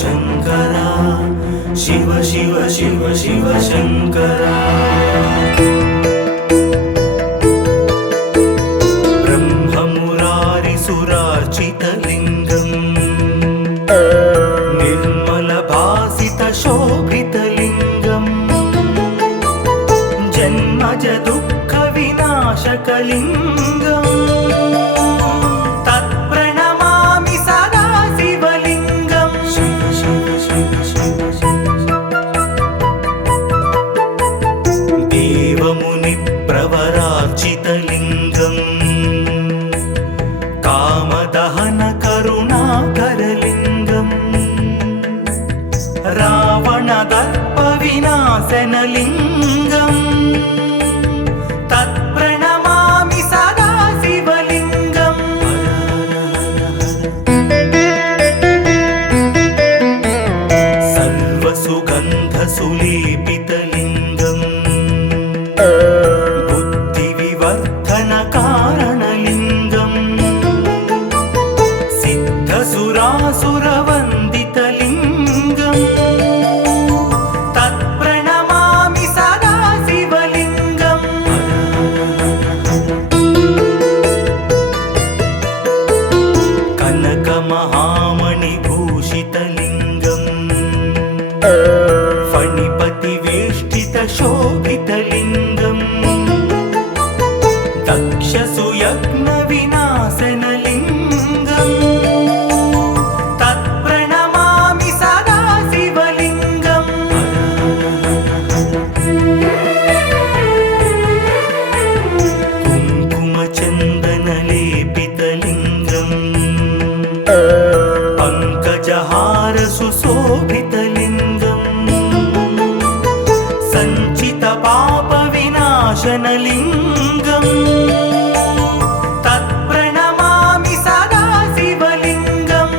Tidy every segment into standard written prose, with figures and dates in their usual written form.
शङ्करा शिव शिव शिव शिव शङ्करा ब्रह्ममुरारिसुरार्चितलिङ्गम् निर्मलभासितशोभितलिङ्गम् जन्मज दुःखविनाशकलिङ्गम् प्रवरार्चितलिङ्गम् कामदहन करुणाकरलिङ्गम् रावणदर्पविनाशनलिङ्गम् तत्प्रणमामि सदा शिवलिङ्गम् सर्वसुगन्धसुलेपितलिङ्गम् कारणलिङ्गम् सिद्धसुरासुरवन्दितलिङ्गम् तत्प्रणमामि सदा शिवलिङ्गम् कनकमहामणिभूषितलिङ्गम् फणिपतिवेष्टितशोभितलिङ्गम् दक्षसुयज्ञविनाशनलिङ्गम् तत्प्रणमामि सदा शिवलिङ्गम् कुङ्कुमचन्दनलेपितलिङ्गम् पङ्कजहारसुशोभितलिङ्गम् सञ्चितपापविनाशनलिङ्गम् तत्प्रणमामि सदा शिवलिङ्गम्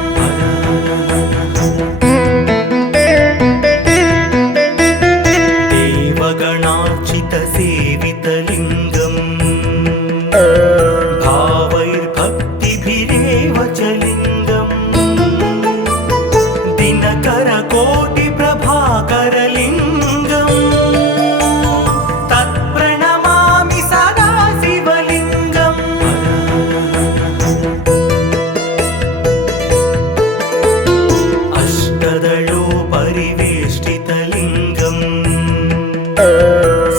देवगणार्चितसेवितलिङ्गम् भावैर्भक्तिभिरेव च लिङ्गम् दिनकरकोटिप्रभाकरलिङ्गम् तत्प्रणमामि सदा शिवलिङ्गम् अष्टदलोपरिवेष्टितलिङ्गम्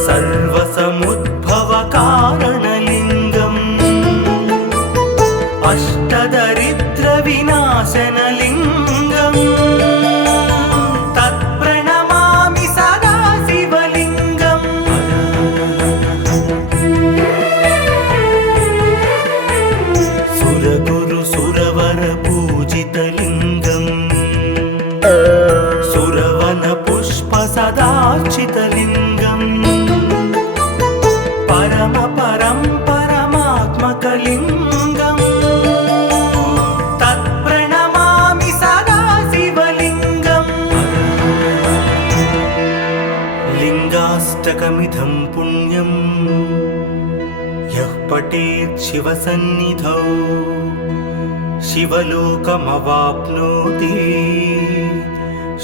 सर्वसमुद्भवकारणलिङ्गम् अष्टदरिद्रविनाशनलिङ्गम् तत्प्रणमामि सदा शिवलिङ्गम् सुरगुरुसुरवरपूजितलिङ्गम् सुरवनपुष्पसदार्चितलिङ्गम् परमात्मकलिङ्गम् तत्प्रणमामि सदा शिवलिङ्गम् लिङ्गाष्टकमिदं पुण्यम् यः पठेत् शिवसन्निधौ शिवलोकमवाप्नोति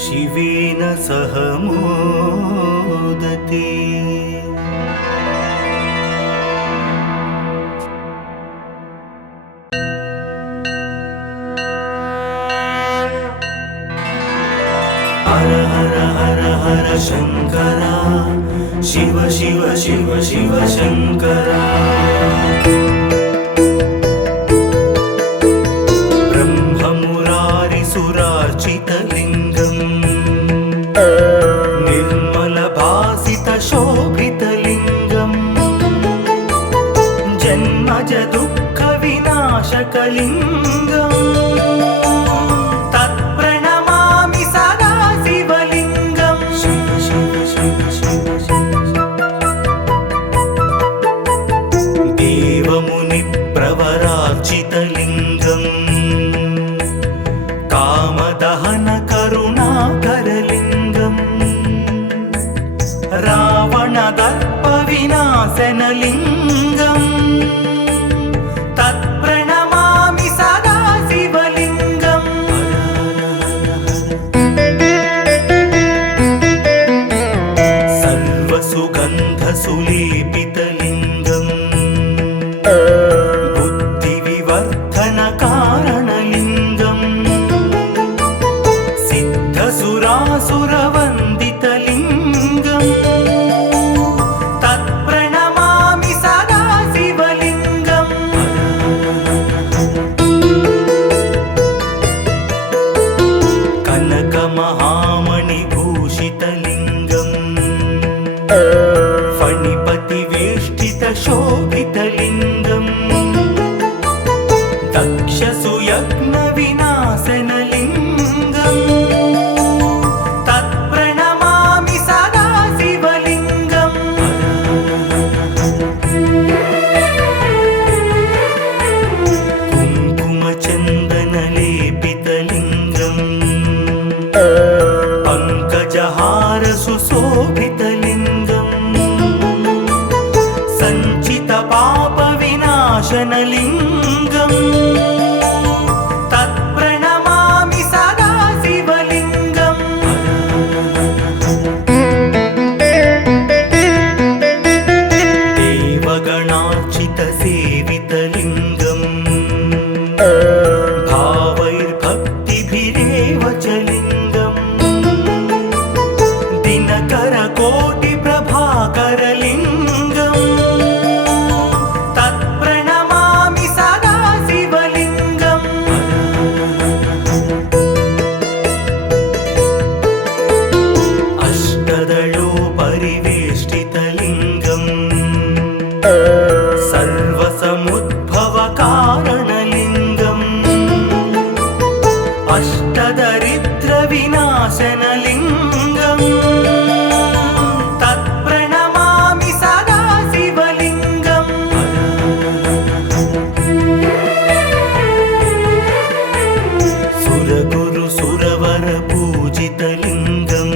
शिवेन सह मोदते। हर हर हर हर शङ्करा शिव शिव शिव शिव शङ्करा ब्रह्ममुरारिसुरार्चितलिङ्गम् निर्मलभासितशोभितलिङ्गम् जन्मज दुःखविनाशकलिङ्गम् तत्प्रणमामि सदा शिवलिङ्गम् देवमुनिप्रवरार्चितलिङ्गम् कामदहन करुणाकरलिङ्गम् रावणदर्पविनाशनलिङ्गम् तत्प्रणमामि सदा शिवलिङ्गम् बुद्धिविवर्धनकारणलिङ्गं सिद्धसुरासुरवन्दितलिङ्गं तत्प्रणमामि सदा शिवलिङ्गम् कनकमहामणिभूषितलिङ्गं फणिपतिवेष्टितशोभितलिङ्गं दक्षसुयज्ञविनाशनलिङ्गं तत्प्रणमामि सदा शिवलिङ्गम् कुङ्कुमचन्दनलेपितलिङ्गं पङ्कजहारसुशोभितलिङ्गं सञ्चितपापविनाशनलिङ्गं तत्प्रणमामि सदा शिवलिङ्गम् देवगणार्चितसेवितलिङ्गं भावैर्भक्तिभिरेव च लिङ्गं दिनकरकोटिप्रभाकरलिङ्गं तत्प्रणमामि सदा शिवलिङ्गम् अष्टदलोपरिवेष्टितलिङ्गं सर्वसमुद्भवकारणलिङ्गं अष्टदरिद्रविनाशनलिङ्गं तत्प्रणमामि सदा शिवलिङ्गम् सुरगुरुसुरवरपूजितलिङ्गं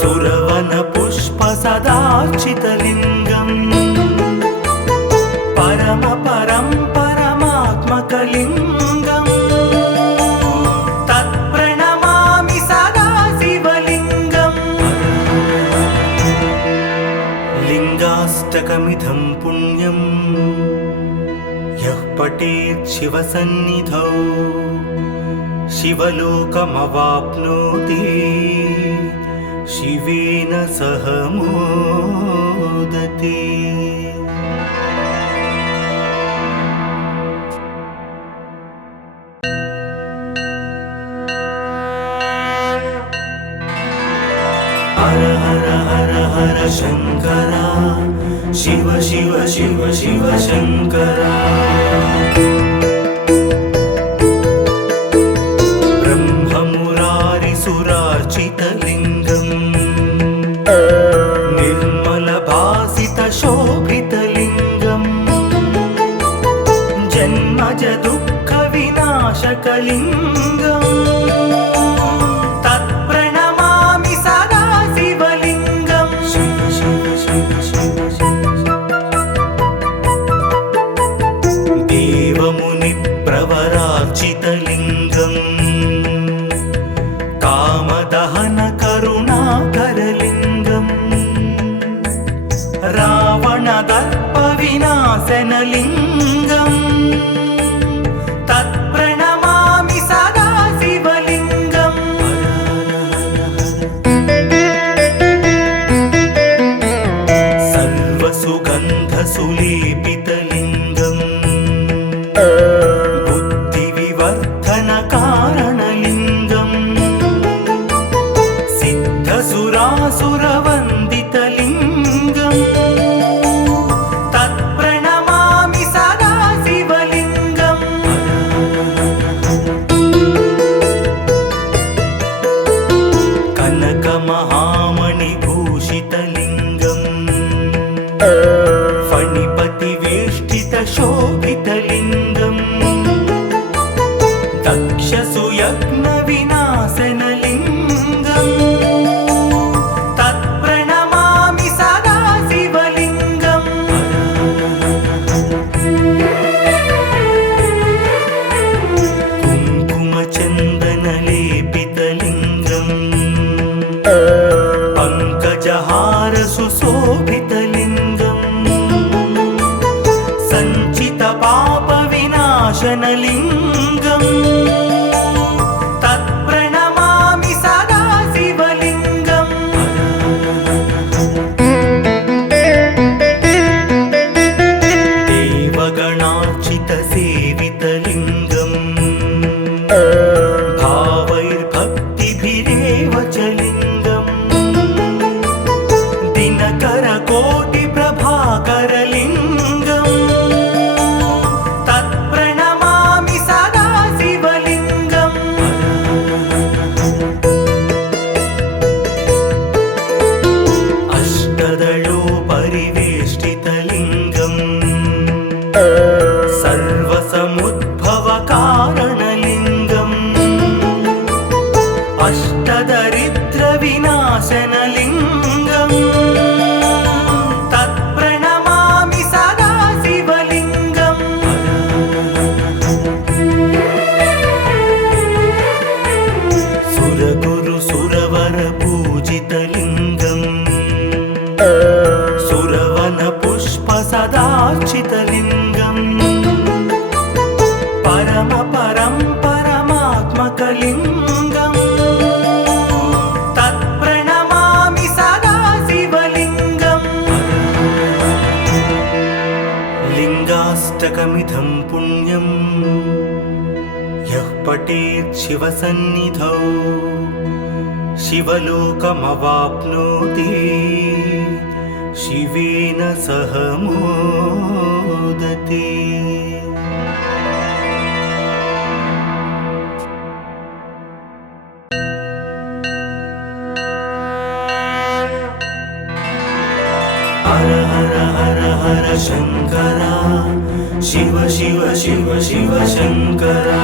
सुरवनपुष्पसदार्चितलिङ्गं परमात्मकलिङ्गं तत्प्रणमामि सदा शिवलिङ्गम् लिङ्गाष्टकमिदं पुण्यं यः पठेत् शिवसन्निधौ शिवलोकमवाप्नोति शिवेन सह मोदते। हर हर हर हर शङ्करा शिव शिव शिव शिव शङ्करा ब्रह्ममुरारिसुरार्चितलिङ्गं निर्मलभासितशोभितलिङ्गं जन्मजदुःखविनाशकलिङ्गं तत्प्रणमामि सदा शिवलिङ्गम् शिव शिव शिव शिव देवमुनिप्रवरार्चितलिङ्गं कामदहनकरुणाकरलिङ्गं रावणदर्पविनाशनलिङ्गं तत्प्रणमामि सदा शिवलिङ्गम् सर्वसुगन्धसुलेपितलिङ्गं बुद्धिविवर्धनकारणलिङ्गं सिद्धसुरासुरवन्दितलिङ्गं तत्प्रणमामि सदा शिवलिङ्गम् कनकमहामणिभूषितलिङ्गं फणिपतिवेष्टितशोभितलिङ्गं दक्षसुयज्ञविनाशनलिङ्गं तत्प्रणमामि सदा शिवलिङ्गम् कुङ्कुमचन्दनलेपितलिङ्गं पङ्कजहारसुशोभितलिङ्गं विनाशनलिङ्गम् तत्प्रणमामि सदा शिवलिङ्गम् देवगणार्चितसेवितलिङ्गम् भावैर्भक्तिभिरेव च लिङ्गम् दिनकरकोटिप्रभाकरलिङ्गम् तत्प्रणमामि सदा शिवलिङ्गम् अष्टदलोपरिवेष्टितलिङ्गम् सर्वसमुद्भवकारणलिङ्गम् अष्टदरिद्रविनाशनलिङ्गम् तत्प्रणमामि सदा शिवलिङ्गम् सुरगुरुसुरवरपूजितलिङ्गम् सुरवनपुष्पसदार्चितलिङ्गम् परमात्मकलिङ्गम् तत्प्रणमामि सदा शिवलिङ्गम् लिङ्गाष्टकमिदं पुण्यं यः पठेत् शिवसन्निधौ शिवलोकमवाप्नोति शिवेन सह मोदते। हर हर हर हर शंकरा शिव शिव शिव शिव शंकरा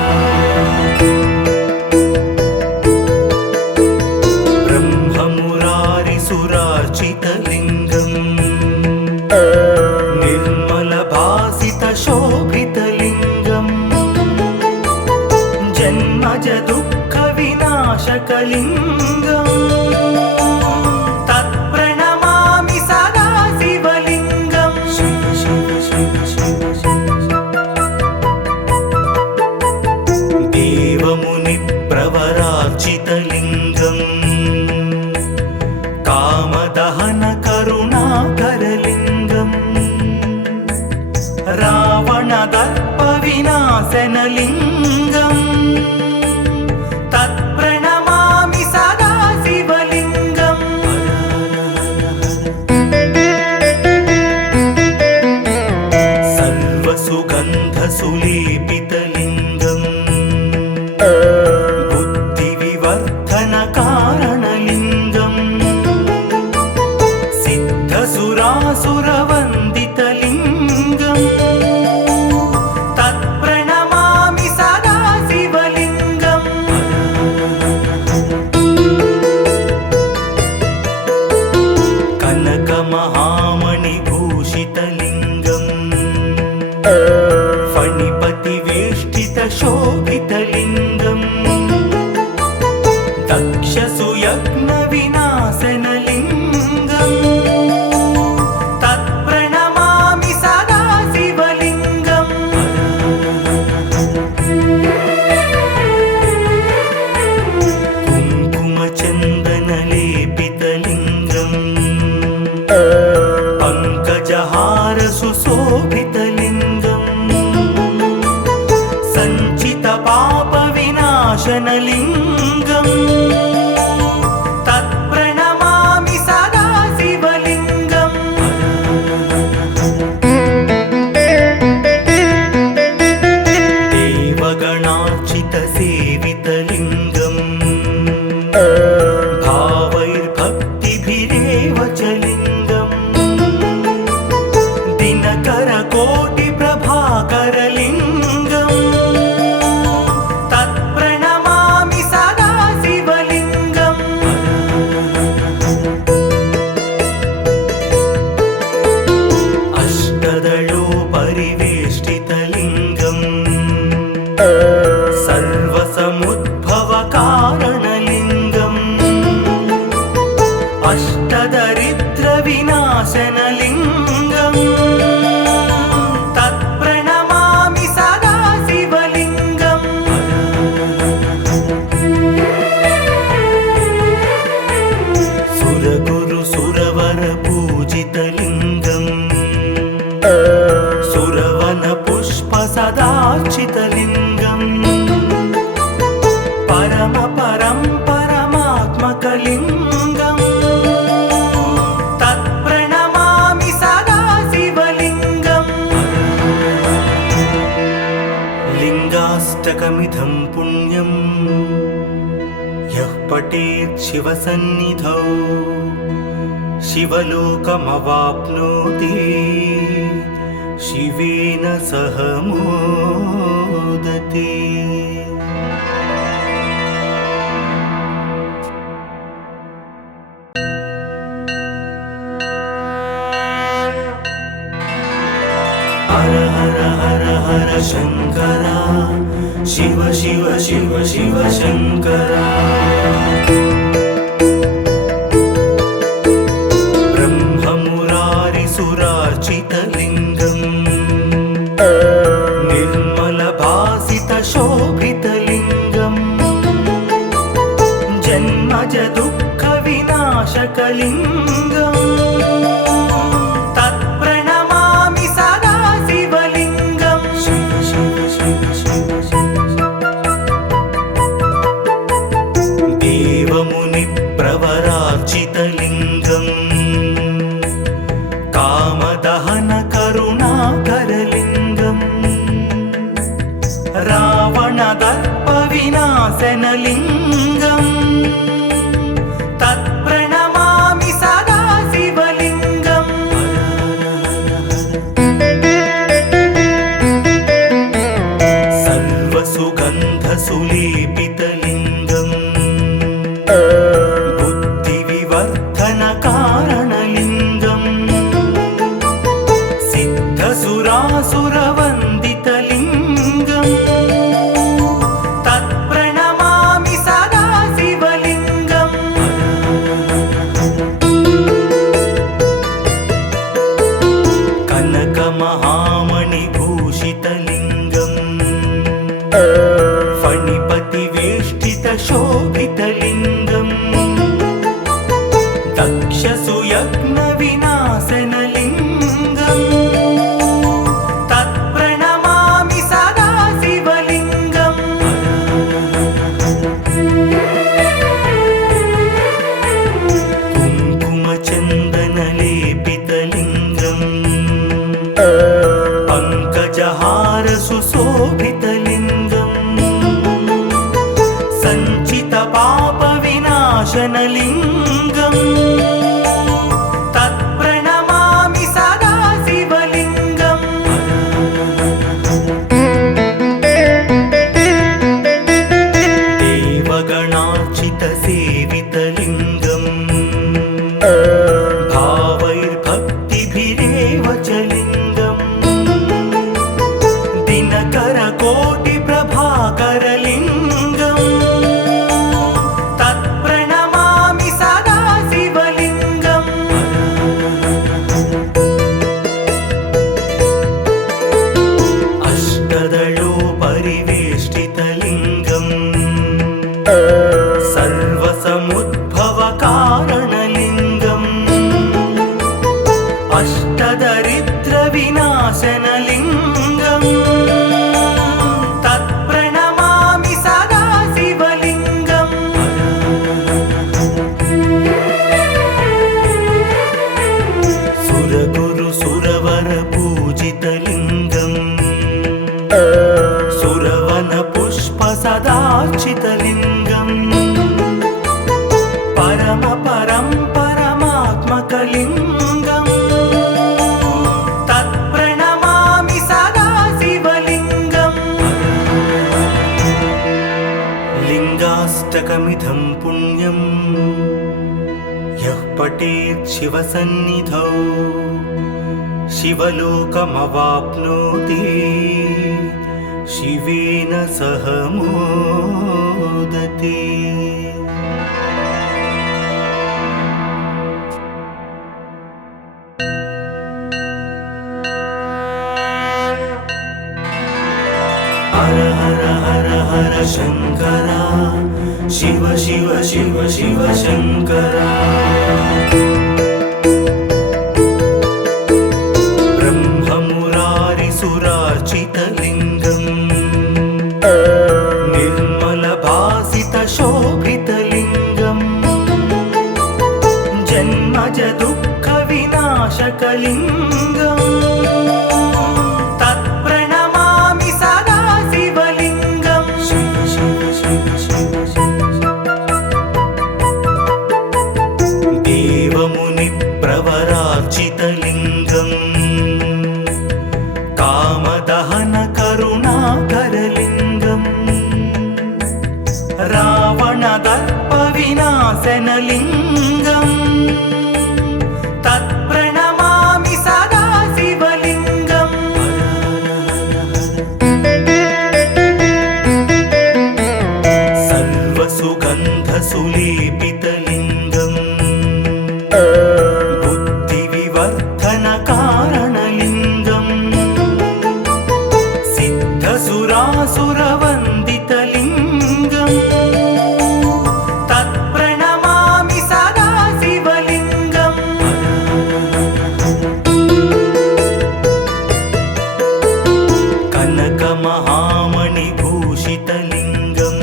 ब्रह्ममुरारिसुरार्चितलिङ्गम् निर्मलभासितशोभितलिङ्गम् जन्मज दुःखविनाशकलिङ्गम् तत्प्रणमामि सदा शिवलिङ्गम् शिव शिव शिव शिव देवमुनिप्रवरार्चितलिङ्गम् कामदहनकरुणाकरलिङ्गम् रावणदर्पविनाशनलिङ्गम् तत्प्रणमामि सदा शिवलिङ्गम् सर्वसुगन्धसुलेपितलिङ्गम् बुद्धिविवर्धनकारणलिङ्गम् सिद्धसुरासुरवन्दितलिङ्गम् तत्प्रणमामि सदा शिवलिङ्गम् कनकमहामणिभूषितलिङ्गम् फणिपतिवेष्टितशोभितलिङ्गम् दक्षसुयज्ञविनाशनलिङ्गम् तत्प्रणमामि सदा शिवलिङ्गम् कुङ्कुमचन्दनलेपितलिङ्गम् पङ्कजहारसुशोभितलिङ्गम् सञ्चितपापविनाशनलिङ्गम् तत्प्रणमामि सदा शिवलिङ्गम् देवगणार्चितसेवितलिङ्गम् भावैर्भक्तिभिरेव च लिङ्गम् दिनकरकोटिप्रभाकरलिङ्गम् तत्प्रणमामि सदा शिवलिङ्गम् अष्टदलोपरिवेष्टितलिङ्गम् सर्वसमुद्भवकारणलिङ्गम् अष्टदरिद्रविनाशनलिङ्गम् तत्प्रणमामि सदा शिव सुरवन पुष्प सदार्चितलिङ्गम् परम परं परमात्मकलिङ्गम् तत्प्रणमामि सदा शिवलिङ्गम् लिङ्गाष्टकमिदं पुण्यम् यः पठेत् शिवसन्निधौ शिवलोकमवाप्नोति शिवेन सह मोदते। हर हर हर हर शंकरा शिव शिव शिव शिव शंकरा ब्रह्ममुरारिसुरार्चितलिङ्गम् निर्मलभासितशोभितलिङ्गम् जन्मज दुःखविनाशकलिङ्गम् तत्प्रणमामि सदा शिवलिङ्गम् शिव शिव शिव शिव देवमुनिप्रवरार्चितलिङ्गम् कामदहन करुणाकरलिङ्गम् रावणदर्पविनाशनलिङ्गम् तत्प्रणमामि सदा शिवलिङ्गम् सर्वसुगन्धसुलेपितलिङ्गम् बुद्धिविवर्धनकारणलिङ्गम् सिद्धसुरासुरवन्दितलिङ्गम् तत्प्रणमामि सदा शिवलिङ्गम् कनकमहामणिभूषितलिङ्गम् फणिपतिवेष्टितशोभितलिङ्गम् दक्षसुयज्ञविनाशनलिङ्गम् तत्प्रणमामि सदा शिवलिङ्गम् कुङ्कुमचन्दनलेपितलिङ्गम् पङ्कजहारसुशोभितलिङ्गम् सञ्चितपापविनाशनलिङ्गम् तत्प्रणमामि सदा शिवलिङ्गम् देवगणार्चितसेवितलिङ्गम् भावैर्भक्तिभिरेव च लिङ्गम् दिनकरकोटिप्रभाकरलिङ्गम् तत्प्रणमामि सदा शिवलिङ्गम् अष्टदलोपरिवेष्टितलिङ्गम् सर्वसमुद्भवकारणलिङ्गम् अष्टदरिद्रविनाशनलिङ्गम् तत्प्रणमामि सदा शिवलिङ्गम् सुरगुरुसुरवरपूजितलिङ्गम् सुरवनपुष्पसदार्चितलिङ्गम् परम परं परमात्मकलिङ्गम् तत्प्रणमामि सदा शिवलिङ्गम् लिङ्गाष्टकमिदं पुण्यम् यः पठेत् शिवसन्निधौ शिवलोकमवाप्नोति शिवेन सह मोदते। हर हर हर हर शंकरा शिव शिव शिव शिव शंकरा ब्रह्म कामदहन करुणाकरलिङ्गम् रावणदर्पविनाशनलिङ्गम् तत्प्रणमामि सदा शिवलिङ्गम् सर्वसुगन्धसुलेपितलिङ्गम् बुद्धिविवर्धनकारणलिङ्गम् सिद्धसुरासुरवन्दितलिङ्गम् तत्प्रणमामि सदा शिवलिङ्गम् कनकमहामणिभूषितलिङ्गम्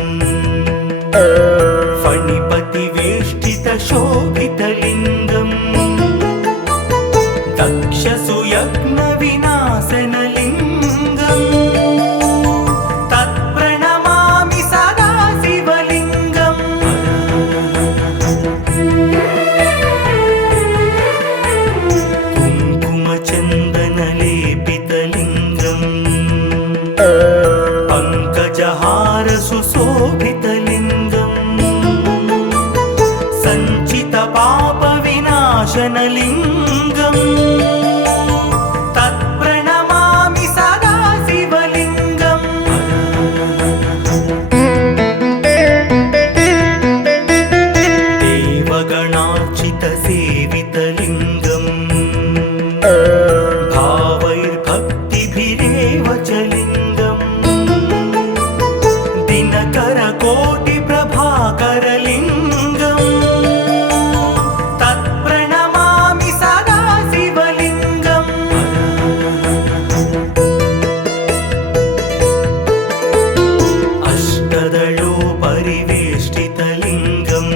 फणिपतिवेष्टितशोभितलिङ्गम् दक्षसुयज्ञविनाशनलिङ्गम् तत्प्रणमामि सदा शिवलिङ्गम् कुङ्कुमचन्दनलेपितलिङ्गम् पङ्कजहारसुशोभितलिङ्गम् सञ्चितपापविनाशनलिङ्गम् तत्प्रणमामि सदा शिवलिङ्गम् देवगणार्चितसेवितलिङ्गम् भावैर्भक्तिभिरेव च लिङ्गम् दिनकरकोटिप्रभाकरलिङ्गम् तत्प्रणमामि सदा शिवलिङ्गम् अष्टदलोपरिवेष्टितलिङ्गम्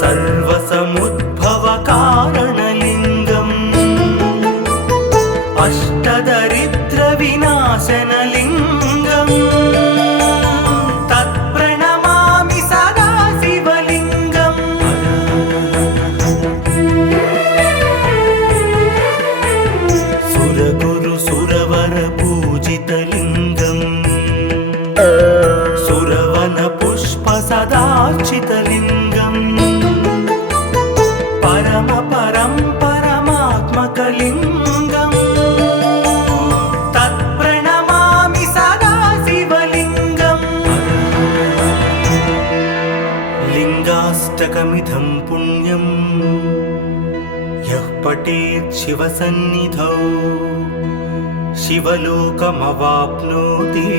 सर्वसमुद्भवकारणलिङ्गम् अष्टदरिद्रविनाशनलिङ्गम् तत्प्रणमामि सदा शिवलिङ्गम् सुरगुरुसुरवरपूजितलिङ्गम् सुरवनपुष्पसदार्चितलिङ्गम् परमात्मकलिङ्गम् तत्प्रणमामि सदा शिवलिङ्गम् लिङ्गाष्टकमिदं पुण्यं यः पठेत् शिवसन्निधौ शिवलोकमवाप्नोति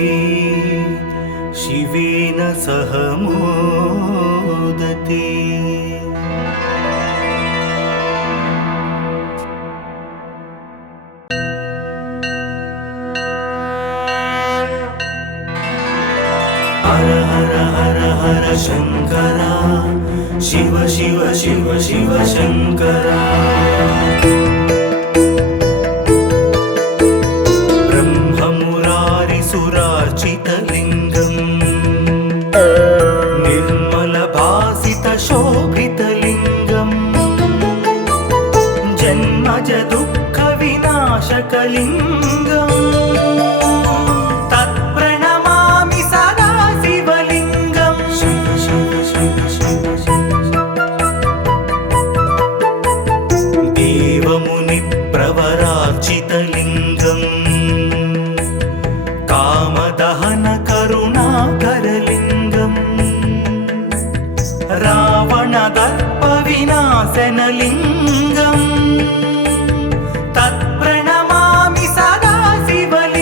शिवेन सह मोदते। हर हर हर हर शंकरा शिव शिव शिव शिव शंकरा ब्रह्ममुरारिसुरार्चितलिङ्गम् निर्मलभासितशोभितलिङ्गम् जन्मज दुःखविनाशकलिङ्गम् तत्प्रणमामि सदा शिवलिङ्गम् शिव शिव शिव शिव देवमुनिप्रवरार्चितलिङ्गम् कामदहन करुणाकरलिङ्गम् रावणदर्पविनाशनलिङ्गम् तत्प्रणमामि सदा शिवलिङ्गम्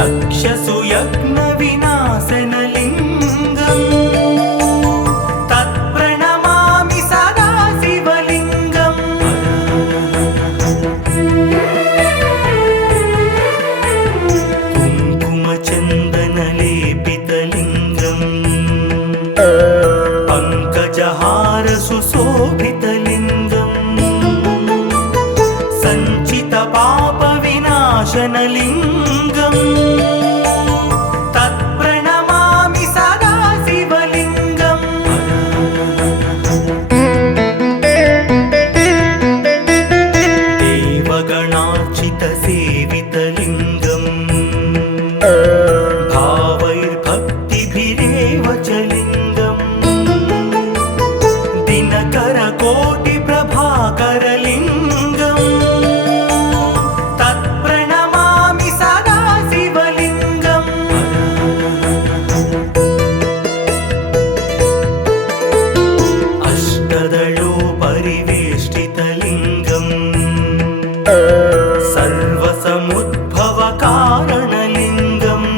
दक्षसुयज्ञविनाशनलिङ्गम् तत्प्रणमामि सदा शिवलिङ्गम् कुङ्कुमचन्दनलेपितलिङ्गम् पङ्कजहार सुशोभितलिङ्गम् सञ्चितपापविनाशनलिङ्गम् तत्प्रणमामि सदा शिवलिङ्गम् देवगणार्चितसेवितलिङ्गम् भावैर्भक्तिभिरेव च लिङ्गम् दिनकरकोटिप्रभाकरलिङ्गम् तत्प्रणमामि सदा शिवलिङ्गम् अष्टदलोपरिवेष्टितलिङ्गम् सर्वसमुद्भवकारणलिङ्गम्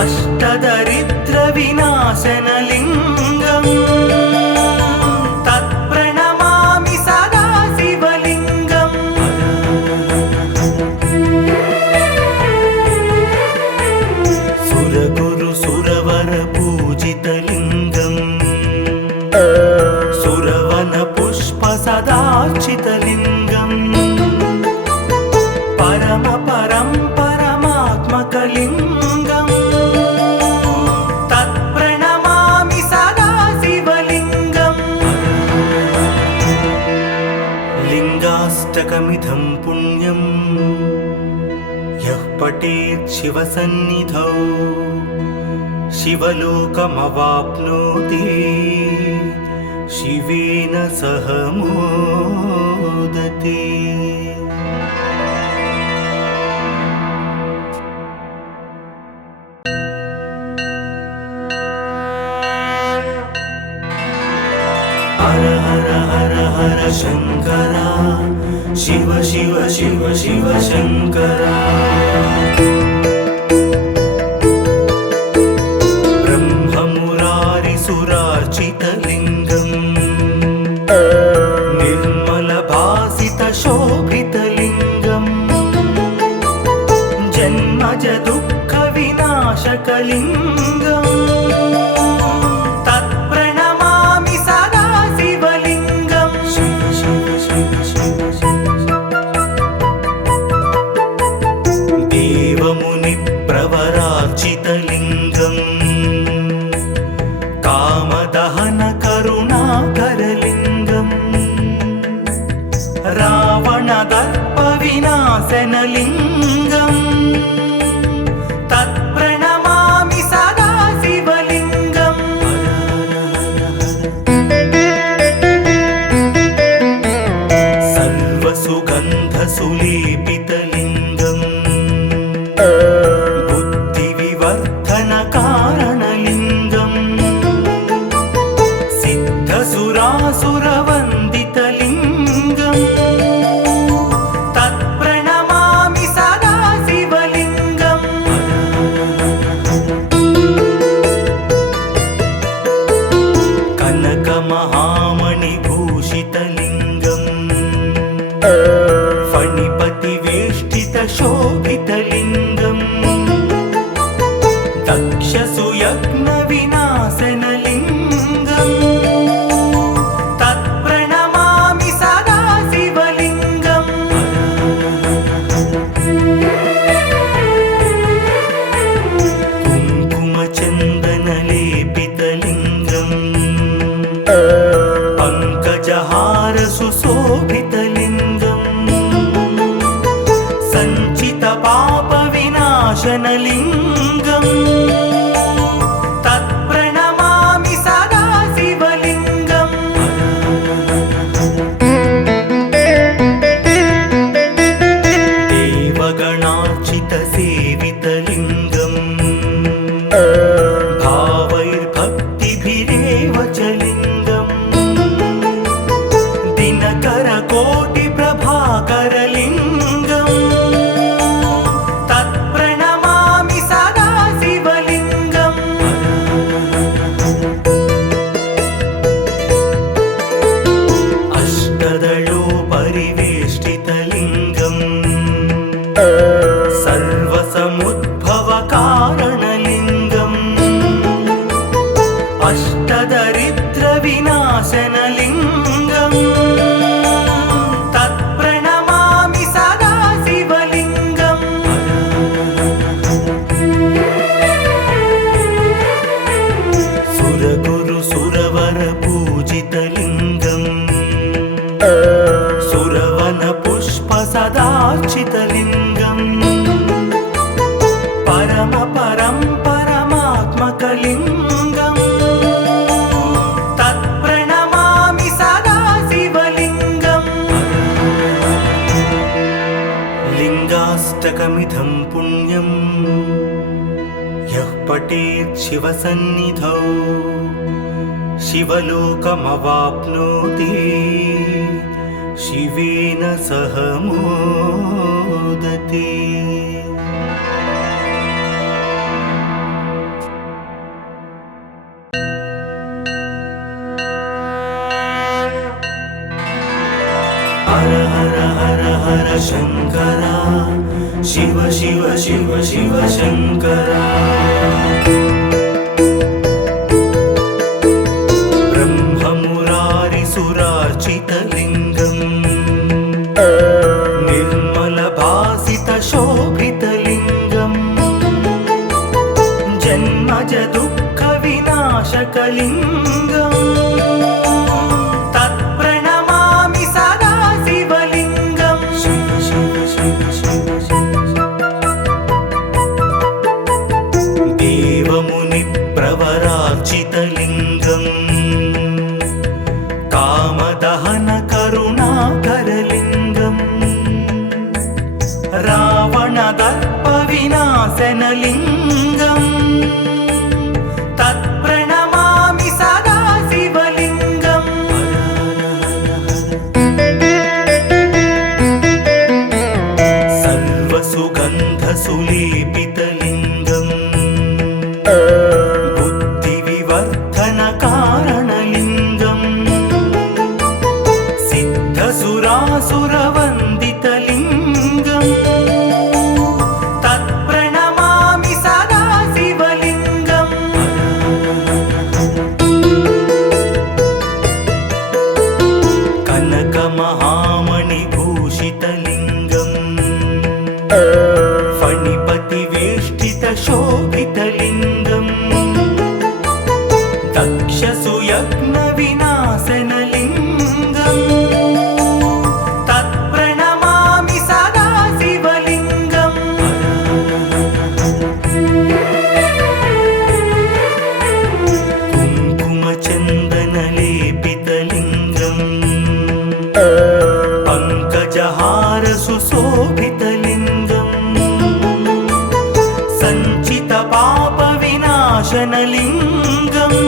अष्टदरिद्रविनाशनलिङ्गम् तत्प्रणमामि सदा शिवलिङ्गम् सुरगुरुसुरवरपूजितलिङ्गम् सुरवनपुष्पसदार्चितलिङ्गम् परमात्मकलिङ्गम् तत्प्रणमामि सदा शिवलिङ्गम् लिङ्गाष्टकमिदं पुण्यं यः पठेत् शिवसन्निधौ शिवलोकमवाप्नोति शिवेन सह मोदते। हर हर हर हर शङ्करा शिव शिव शिव शिव शङ्करा ब्रह्ममुरारिसुरार्चितलिङ्गम् निर्मलभासितशोभितलिङ्गम् जन्मज दुःखविनाशकलिङ्गम् तत्प्रणमामि सदा शिवलिङ्गम् शिव शिव शिव शिव देवमुनिप्रवरार्चितलिङ्गम् कामदहनकरुणाकरलिङ्गम् रावणदर्पविनाशनलिङ्गम् तत्प्रणमामि सदा शिवलिङ्गम् सर्वसुगन्धसुलेपितलिङ्गम् बुद्धिविवर्धनकारणलिङ्गम् सिद्धसुरासुरवन्दितलिङ्गम् तत्प्रणमामि सदा शिवलिङ्गम् कनकमहामणिभूषितलिङ्गम् फणिपतिवेष्टितशोभितलिङ्गम् दक्षसुयज्ञविनाशनलिङ्गम् तत्प्रणमामि सदा शिवलिङ्गम् कुङ्कुमचन्दनलेपितलिङ्गम् पङ्कजहार सुशोभितलिङ्गम् सञ्चितपापविनाशनलिङ्गम् तत्प्रणमामि सदा शिवलिङ्गम् देवगणार्चितसेवितलिङ्गम् भावैर्भक्तिभिरेव च लिङ्गम् दिनकरकोटिप्रभाकरलिङ्गम् तत् सर्वसमुद्भवकारणलिङ्गम् अष्टदरिद्रविनाशनलिङ्गम् तत्प्रणमामि सदा शिवलिङ्गम् सुरगुरु सुरवरपूजितलिङ्गम् सुरवनपुष्पसदार्चितलिङ्गम् परमपरं परमात्मकलिङ्गम् तत्प्रणमामि सदा शिवलिङ्गम् लिङ्गाष्टकमिदं पुण्यम् यः पठेत् शिवसन्निधौ शिवलोकमवाप्नोति शिवेन सह मोदते। हर हर हर हर शङ्करा शिव शिव शिव शिव शङ्करा ब्रह्ममुरारिसुरार्चितलिङ्गम् निर्मलभासितशोभितलिङ्गम् जन्मज दुःखविनाशकलिङ्गम् तत्प्रणमामि सदा शिवलिङ्गम् शिव शिव शिव शिव देवमुनिप्रवरार्चितलिङ्गम् कामदहन करुणाकरलिङ्गम् रावणदर्पविनाशनलिङ्गम् तत्प्रणमामि सदा शिवलिङ्गम् सर्वसुगन्धसुलेपितलिङ्गम् बुद्धिविवर्धनकारणलिङ्गम् सिद्धसुरासुरवन्दितलिङ्गम् तत्प्रणमामि सदा शिवलिङ्गम् कनकमहामणिभूषितलिङ्गम् फणिपतिवेष्टितशोभितलिङ्गम् दक्षसुयज्ञविनाशनलिङ्गम् तत्प्रणमामि सदा शिवलिङ्गम् कुङ्कुमचन्दनलेपितलिङ्गम् पङ्कजहारसुशोभितलिङ्गम् सञ्चितपापविनाशनलिङ्गम्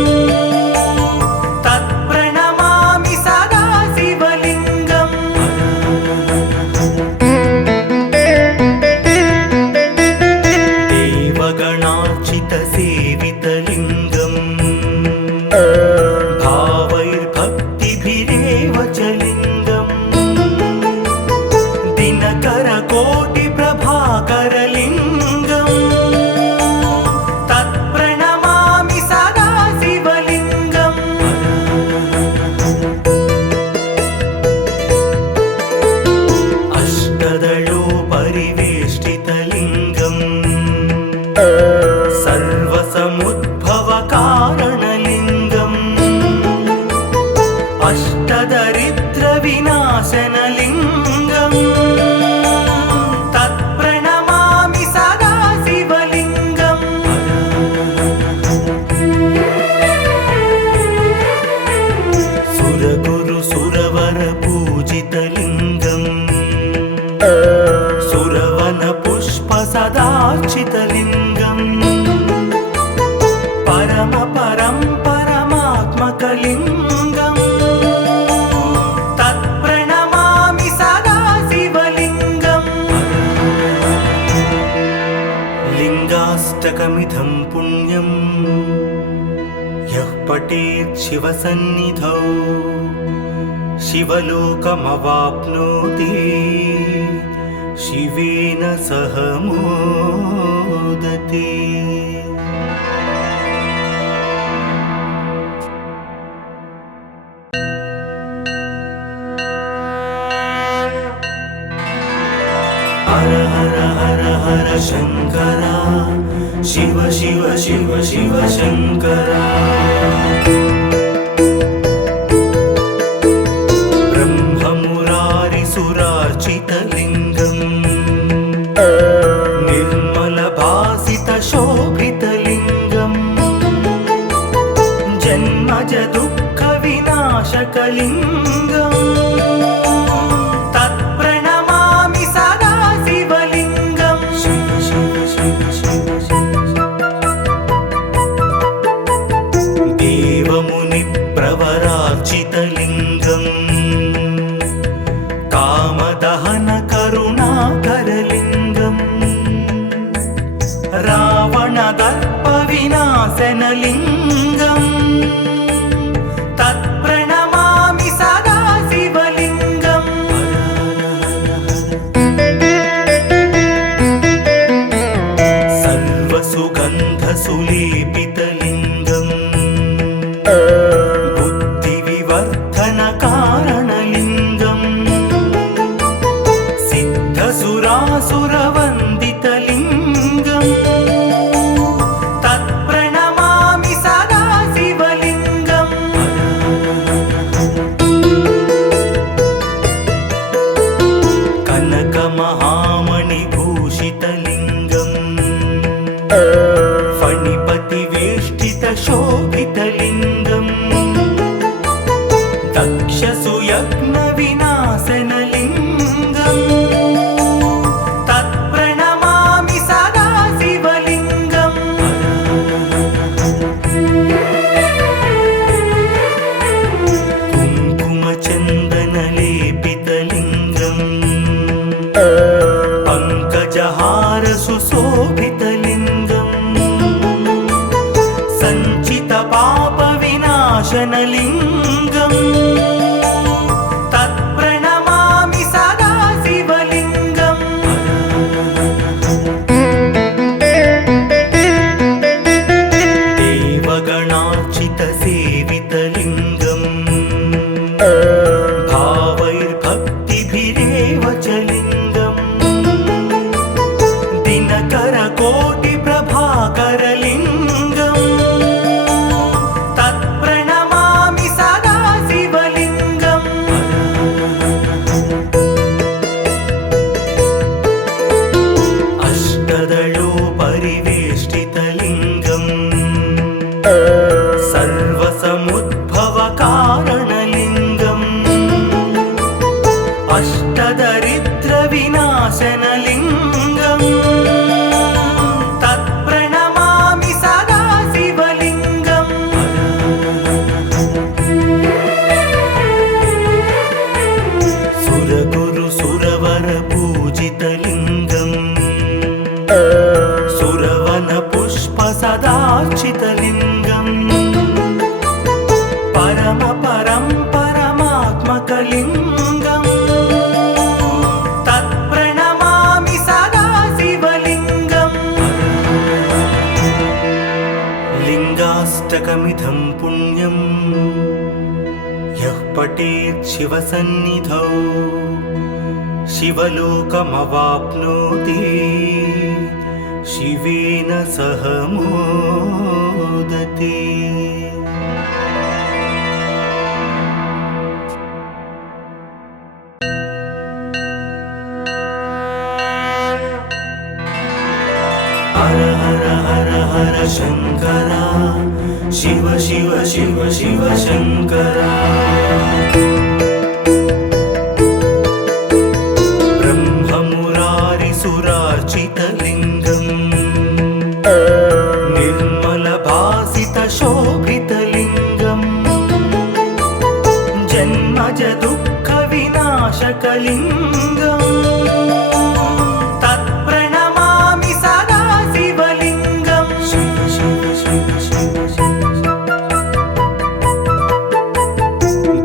तत्प्रणमामि सदा शिवलिङ्गम् देवगणार्चितसेवितलिङ्गम् भावैर्भक्तिभिरेव च लिङ्गम् दिनकरकोटिप्रभाकरलिङ्गम् तत्प्रणमामि सदा शिवलिङ्गम् अष्टदलोपरिवेष्टितलिङ्गम् सर्वसमुद्भवकारणलिङ्गम् अष्टदरिद्रविनाशनलिङ्गम् तत्प्रणमामि सदा शिवलिङ्गम् सुरगुरु सुरवरपूजितलिङ्गम् सुरवनपुष्पसदार्चितलिङ्गम् परमपरं परमात्मकलिङ्गम् तत्प्रणमामि सदा शिवलिङ्गम् लिङ्गाष्टकमिदं पुण्यम् यः पठेत् शिवसन्निधौ शिवलोकमवाप्नोति शिवेन सह मोदते। हर हर हर हर शंकरा, शिव शिव शिव शिव शंकरा। ब्रह्ममुरारिसुरार्चितलिङ्गम् निर्मलभासितशोभितलिङ्गम् जन्मज दुःखविनाशकलिङ्गम् तत्प्रणमामि सदा शिवलिङ्गम्। शिव शिव शिव शिव देवमुनिप्रवरार्चितलिङ्गम् कामदहन करुणाकरलिङ्गम् रावणदर्पविनाशनलिङ्गम् तत्प्रणमामि सदा शिवलिङ्गम्। सर्वसुगन्धसुलेपितलिङ्गम् बुद्धिविवर्धनकारणलिङ्गम् सिद्धसुरासुरवन्दितलिङ्गम् तत्प्रणमामि सदा शिवलिङ्गम्। कनकमहामणिभूषितलिङ्गम् फणिपतिवेष्टितशोभितलिङ्गम् दक्षसुयज्ञविनाशनलिङ्गम् तत्प्रणमामि सदा शिवलिङ्गम्। कुङ्कुमचन्दनलेपितलिङ्गम् पङ्कजहारसुशोभितलिङ्गम् सञ्चितपापविनाशनलिङ्गम् तत्प्रणमामि सदा शिवलिङ्गम्। देवगणार्चितसेवितलिङ्गम् भावैर्भक्तिभिरेव च लिङ्गम् दिनकरकोटिप्रभाकरलिङ्गम् तत्प्रणमामि सदा शिवलिङ्गम्। अष्टदलोपरिवेष्टितलिङ्गम् सर्वसमुद्भवकारणलिङ्गम् अष्टदरिद्रविनाशनलिङ्गम् तत्प्रणमामि सदा शिवलिङ्गम्। सुरगुरुसुरवरपूजितलिङ्गम् सुरवनपुष्पसदार्चितलिङ्गम् परमात्मकलिङ्गम् तत्प्रणमामि सदा शिवलिङ्गम्। लिङ्गाष्टकमिदं पुण्यं यः पठेत् शिवसन्निधौ शिवलोकमवाप्नोति शिवेन सह मोदते। हर हर हर हर शंकरा, शिव शिव शिव शिव शंकरा। ब्रह्ममुरारिसुरार्चितलिङ्गम् निर्मलभासितशोभितलिङ्गम् जन्मज दुःखविनाशकलिङ्गम् तत्प्रणमामि सदा शिवलिङ्गम्। शिव शिव शिव शिव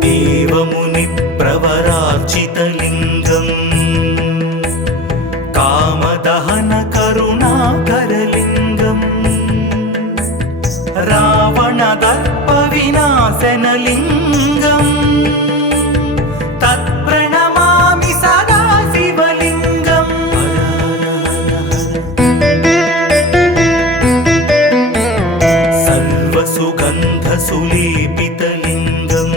देवमुनिप्रवरार्चितलिङ्गम् करुणाकरलिङ्गम् रावणदर्पविनाशनलिङ्गम् तत्प्रणमामि सदा शिवलिङ्गम् सर्वसुगन्धसुलेपितलिङ्गम्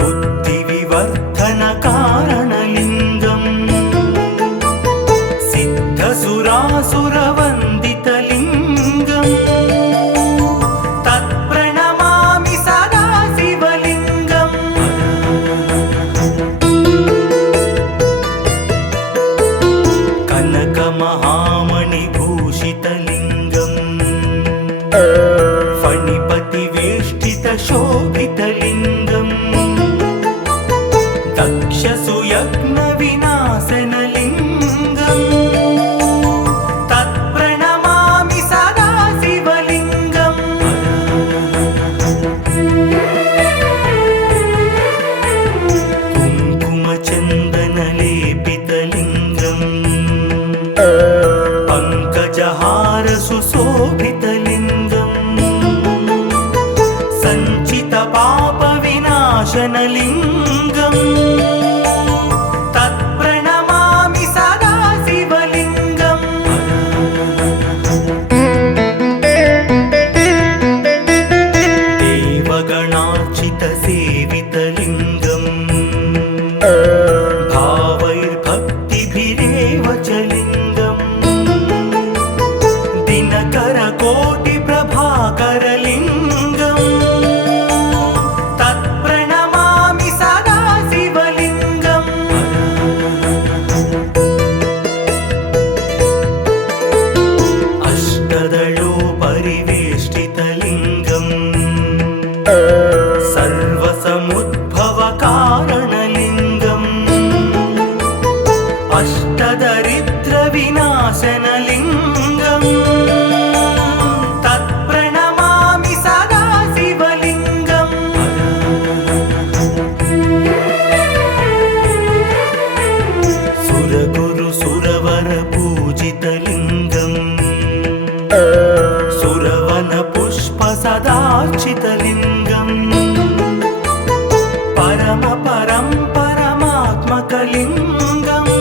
बुद्धिविवर्धनकारणलिङ्गम् सिद्धसुरासुरवन्दितलिङ्गम् तत्प्रणमामि सदा शिवलिङ्गम् कनकमहामणिभूषितलिङ्गम् फणिपतिवेष्टितशोभितलिङ्गम् दक्षसुयज्ञविनाशनलिङ्गम् तत्प्रणमामि सदा शिवलिङ्गम् कुङ्कुमचन्दनलेपितलिङ्गम् पङ्कजहारसुशोभितलिङ्गम् सञ्चितपापविनाशनलिङ्गम् तत्प्रणमामि सदा शिवलिङ्गम् देवगणार्चितसेवितलिङ्गम् भावैर्भक्तिभिरेव च लिङ्गम् दिनकरकोटिप्रभाकरलिङ्गम् तत्प्रणमामि सदा शिवलिङ्गम् अष्टदलोपरिवेष्टितलिङ्गम् सर्वसमुद्भवकारणलिङ्गम् अष्टदरिद्रविनाशनलिङ्गम् तत्प्रणमामि सदा शिवलिङ्गम् सुरगुरुसुरवरपूजितलिङ्गम् सुरवनपुष्पसदार्चितलिङ्गम् परमात्मकलिङ्गम्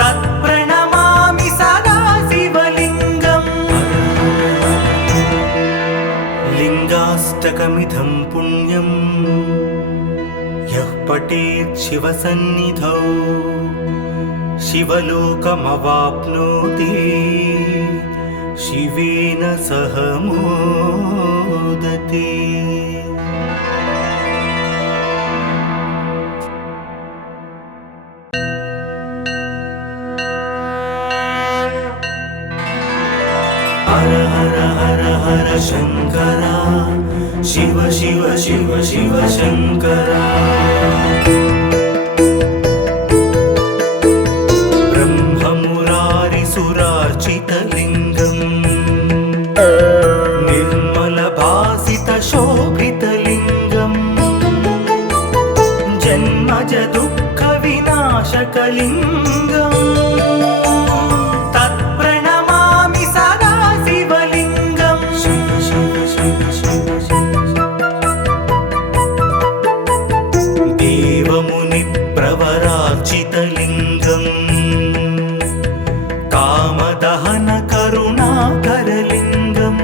तत्प्रणमामि सदा शिवलिङ्गम् लिङ्गाष्टकमिदं पुण्यं यः पठेत् शिवसन्निधौ शिवलोकमवाप्नोति शिवेन सह मोदते। हर हर हर हर शंकरा शिव शिव शिव शिव शंकरा ब्रह्ममुरारिसुरार्चितलिङ्गम् निर्मलभासितशोभितलिङ्गम् जन्मज दुःखविनाशकलिङ्गम् तत्प्रणमामि सदा शिवलिङ्गम् शिव शिव शिव शिव देवमुनिप्रवरार्चितलिङ्गम् कामदहनकरुणाकरलिङ्गम्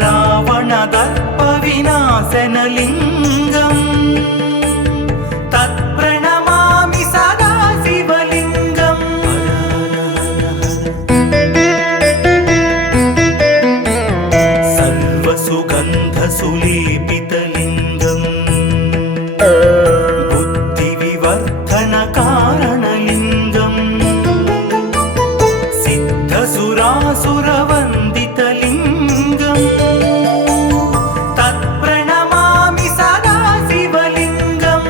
रावणदर्पविनाशनलिङ्गम् तत्प्रणमामि सदा शिवलिङ्गम् सर्वसुगन्धसुलेपितलिङ्गम् बुद्धिविवर्धनकारणलिङ्गम् सिद्धसुरासुरवन्दितलिङ्गम् तत्प्रणमामि सदा शिवलिङ्गम्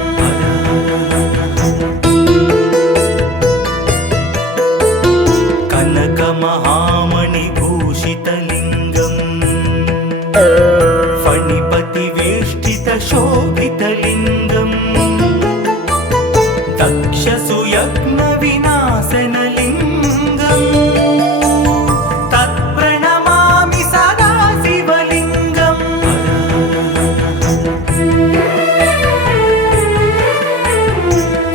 कनकमहामणिभूषितलिङ्गम् फणिपतिवेष्टितशोभितलिङ्गम् दक्षसुयज्ञविनाशनलिङ्गम् विनाशनलिङ्गम् तत्प्रणमामि सदा शिवलिङ्गम्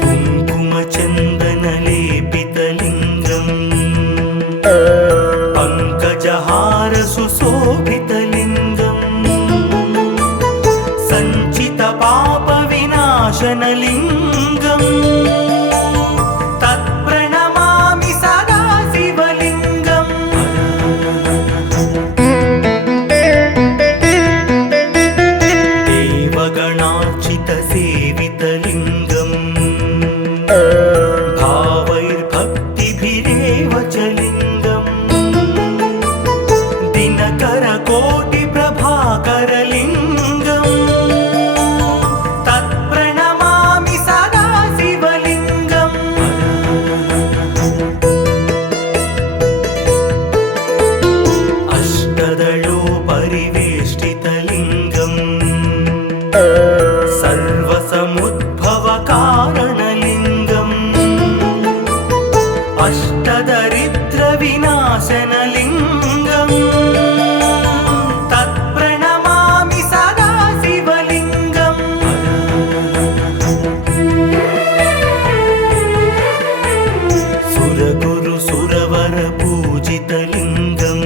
कुङ्कुमचन्दनलेपितलिङ्गम् पङ्कजहार सुशोभितलिङ्गम् सञ्चितपापविनाशनलिङ्गम् तत्प्रणमामि सदा शिवलिङ्गम् देवगणार्चितसेवितलिङ्गम् भावैर्भक्तिभिरेव च लिङ्गम् दिनकरकोटिप्रभाकरलिङ्गम् तत्प्रणमामि सदा शिवलिङ्गम् अष्टदलोपरिवेष्टितलिङ्गम् सर्वसमुद्भवकारणलिङ्गम् अष्टदरिद्रविनाशनलिङ्गम् तत्प्रणमामि सदा शिवलिङ्गम् सुरगुरुसुरवरपूजितलिङ्गम्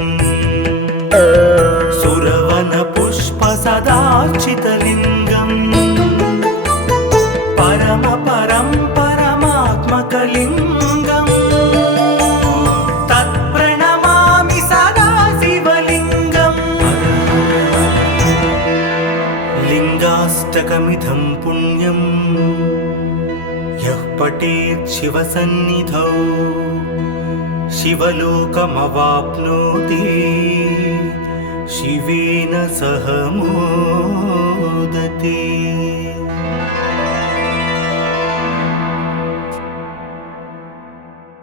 सुरवनपुष्पसदार्चितलिङ्गम् परमात्मकलिङ्गम् तत्प्रणमामि सदा शिवलिङ्गम् लिङ्गाष्टकमिदं पुण्यं यः पठेत् शिवसन्निधौ शिवलोकमवाप्नोति शिवेन सह मोदते।